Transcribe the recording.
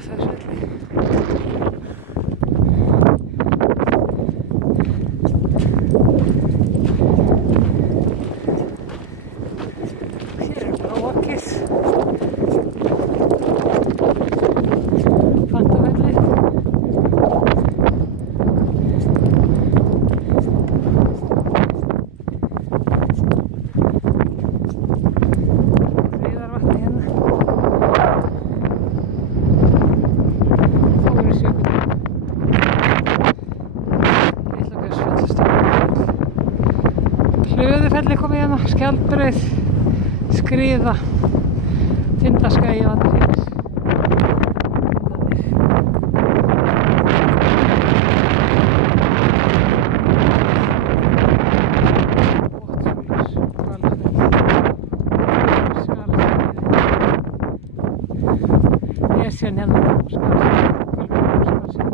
Vatnsfellsvelli. Hér Bláakið, Fantavelli. Viðarvatni hérna. Hlöðufelli komið hérna, Skjaldbreið, Skriða, Tindaskagi og annað hins. Esjan hérna, Skarðsfjörður.